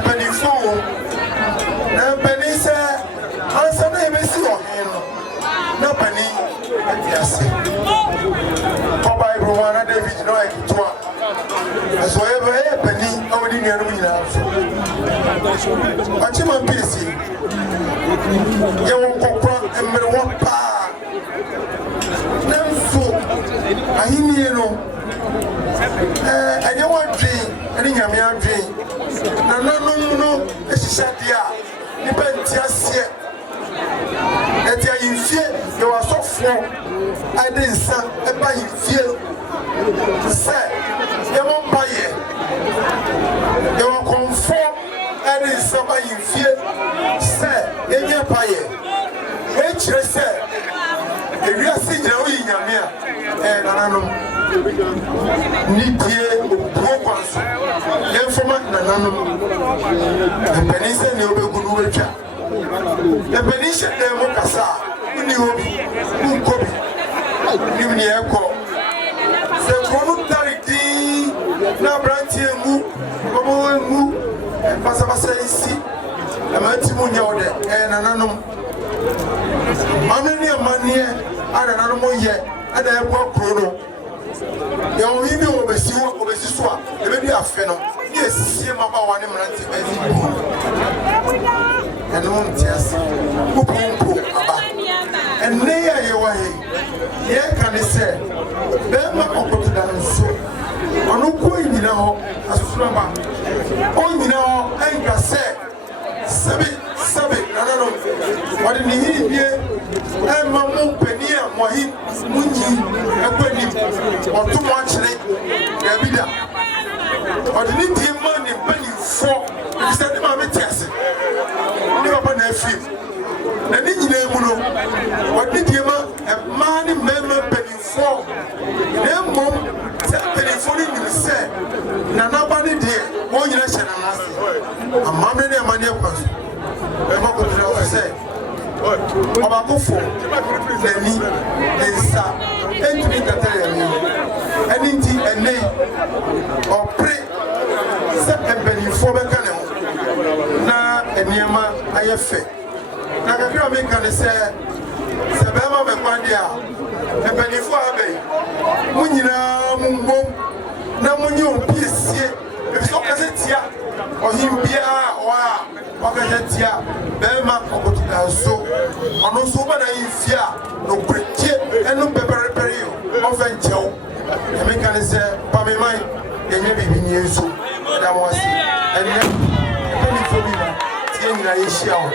penifo na penise ansa na emesi ohen no na pani atiase ko Bible wana David no ekitoa so ebe pani awodi nuanu nyina so achima pesi ye won kokra emere won pa nanso ahini no enye won dream eni nyame adwen na nanum no ehihade a ni pentiasie etia yinfie ye wasofo adensa eba yinfie se ye mo baye ye won conform adensa ba yinfie se enye baye we chire se ewiase nyina wo yinyame a nananum nidie obukwanso yefoma nananum epenise ne obegunu wetwa epenise dem mo kasa uni obi unkobi nimni eko se konu taridi na branti emu bobo emu pasabasa isi amati munya ode nananum amani amanie nananum ye ada ebo krono ya ohibi obesi so a ebe bi afe no ye sie maba wane mranti ezi eno ntias kupumpu aba enne ya ye wa he ye kan se be ma okoto danso onu ko nyina ho asusura ba o nyina ho enka se sabe nanano wadi ni hibie ma mu penia mohi munyi ekwani otumo akire ya bida wadi ni die man ni pani fo bisa de ma metiase ni baba na afi na ni nyina mu no wadi die ma ni mema pani fo na mom se pani fo ni ni se na na ba ni die wo nyina hye na nase amame ne amane kwaso ema ko tira se Oba kufo nani ensa entumi tatare mi eni nti ene opre se empenifo be kane ho na eniema ayefe na kakira me kane se be ma be kwande a empenifo abe munyina mumbom na munyi opiesie ebiso kasetia ohimbia wa wakajetia bema okotidanso ono so bana yifia no bretie enu pepere yo ofencheo emeka ne se pamemai yenye bibi ni enso da mo asi enne ni fobi na tie nyina yishia o